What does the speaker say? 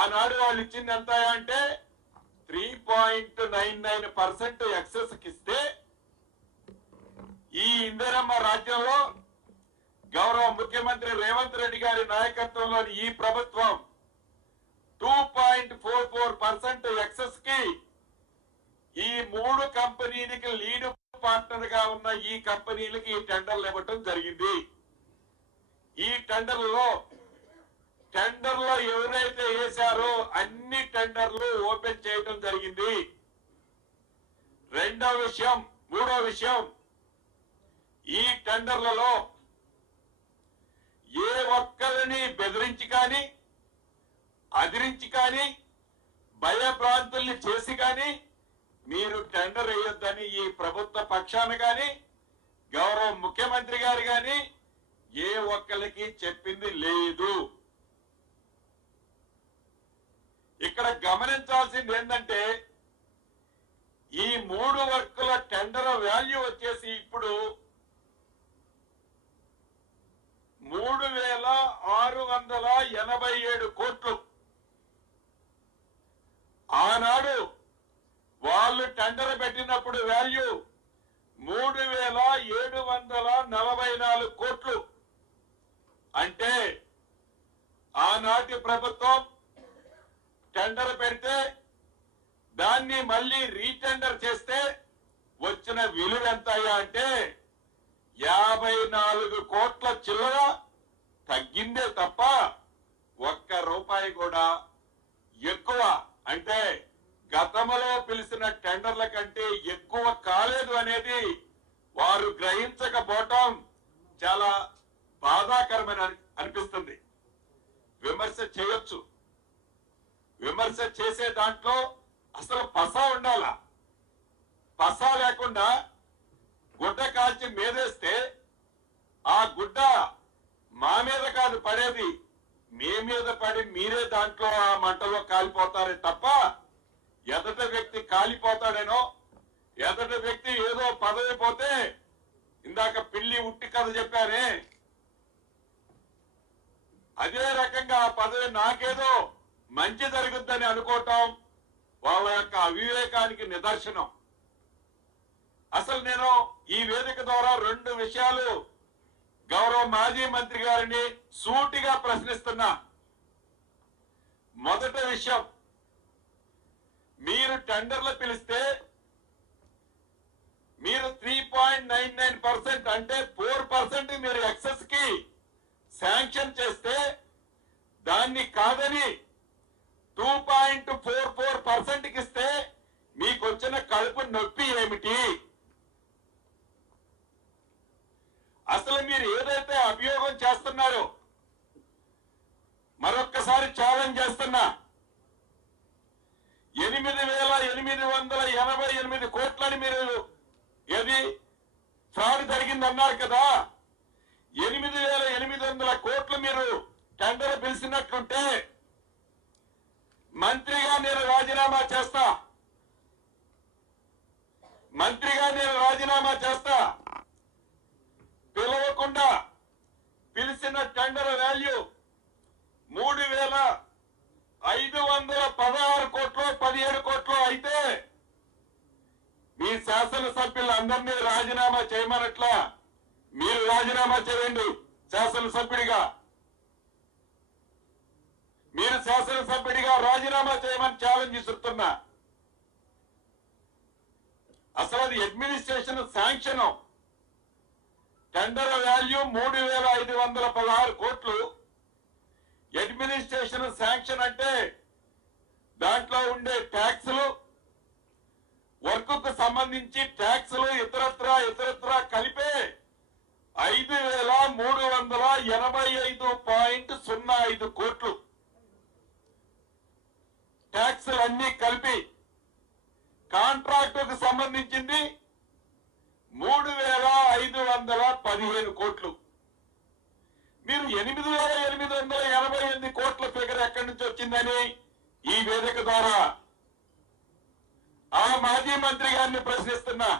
ఆనాడు వాళ్ళు ఇచ్చింది ఎంత అంటే 3.99% ఎక్సెస్ ఇస్తే ఈ ఇందిరమ్మ రాజ్యంలో గౌరవ ముఖ్యమంత్రి రేవంత్ రెడ్డి గారి నాయకత్వంలోని ఈ ప్రభుత్వం 2.44% ఎక్సెస్ కి ఈ 3 కంపెనీలకి లీడ్ పార్ట్నర్ గా ఉన్న ఈ కంపెనీలకి ఈ టెండర్లు ఇవ్వటం జరిగింది. ఈ టెండర్లో ఎవరైతే వేశారో అన్ని టెండర్లు ఓపెన్ చేయడం జరిగింది. మూడో విషయం ఈ టెండర్లలో ఏ ఒక్కరిని బెదిరించి కానీ అదిరించి కానీ భయభ్రాంతుల్ని చేసి కానీ మీరు టెండర్ వేయొద్దని ఈ ప్రభుత్వ పక్షాన కానీ గౌరవ ముఖ్యమంత్రి గారు కానీ ఏ ఒక్కరికి చెప్పింది లేదు. ఇక్కడ గమనించాల్సింది ఏంటంటే ఈ 3 వర్కుల టెండర్ వాల్యూ వచ్చేసి ఇప్పుడు 3,687 కోట్లు. ఆనాడు వాళ్ళు టెండర్ పెట్టినప్పుడు వాల్యూ 3,744 కోట్లు. అంటే ఆనాటి ప్రభుత్వం టెండర్ పెడితే దాన్ని మళ్ళీ రీటెండర్ చేస్తే వచ్చిన విలువ ఎంత అంటే 54 కోట్ల చిల్లర తగ్గిందే తప్ప ₹1 కూడా ఎక్కువ అంటే గతంలో పిలిచిన టెండర్ల కంటే ఎక్కువ కాలేదు అనేది వారు గ్రహించకపోవటం చాలా బాధాకరమైన అనిపిస్తుంది. విమర్శ చేయొచ్చు, విమర్శ చేసే దాంట్లో అసలు పస ఉండాలా. పస లేకుండా గుడ్డ కాల్చి మీదేస్తే ఆ గుడ్డ మా మీద కాదు పడేది, మీ మీద పడి మీరే దాంట్లో ఆ మంటలో కాలిపోతారే తప్ప ఎదట వ్యక్తి కాలిపోతాడేనో, ఎదట వ్యక్తి ఏదో పదవి పోతే ఇందాక పిల్లి ఉట్టి కథ చెప్పారే అదే రకంగా ఆ పదవి నాకేదో మంచి జరుగుద్దని అనుకోవటం వాళ్ళ యొక్క అవివేకానికి నిదర్శనం. అసలు నేను ఈ వేదిక ద్వారా 2 విషయాలు గౌరవ మాజీ మంత్రి గారిని సూటిగా ప్రశ్నిస్తున్నా. మొదటి విషయం, మీరు టెండర్లు పిలిస్తే మీరు 3.99% అంటే 4% మీరు ఎక్సెస్ కి శాంక్షన్ చేస్తే దాన్ని కాదని 2.44% కి ఇస్తే మీకు వచ్చిన కడుపు నొప్పి ఏమిటి? అసలు మీరు ఏదైతే అభియోగం చేస్తున్నారో మరొక్కసారి ఛాలెంజ్ చేస్తున్నా, 8,888 కోట్లని మీరు ఏది ఫ్రాడ్ జరిగిందన్నారు కదా, 8,800 కోట్లు మీరు టెండర్ పిలిచినట్లుంటే మంత్రిగా నేను రాజీనామా చేస్తా, పిలవకుండా పిలిచిన టెండర్ వాల్యూ 3,516 కోట్లు 17 కోట్లు అయితే మీ శాసనసభ్యులందరినీ రాజీనామా చేయమనట్లా మీరు రాజీనామా చేయండి. మీరు శాసనసభ్యుడిగా రాజీనామా చేయమని ఛాలెంజ్ ఇస్తున్నా. అసలు అది అడ్మినిస్ట్రేషన్ శాంక్షన్, టెండర్ వాల్యూ 3,516 కోట్లు. అడ్మినిస్ట్రేషన్ శాంక్షన్ అంటే దాంట్లో ఉండే ట్యాక్సులు, వర్క్ కు సంబంధించి ట్యాక్సులు ఇతరత్రా కలిపే 5,385.05 కోట్లు ట్యాక్సులు అన్ని కలిపి. కాంట్రాక్టుకు సంబంధించింది 3,515 కోట్లు. మీరు 8,888 కోట్ల ఫిగర్ ఎక్కడి నుంచి వచ్చిందని ఈ వేదిక ద్వారా ఆ మాజీ మంత్రి గారిని ప్రశ్నిస్తున్నా.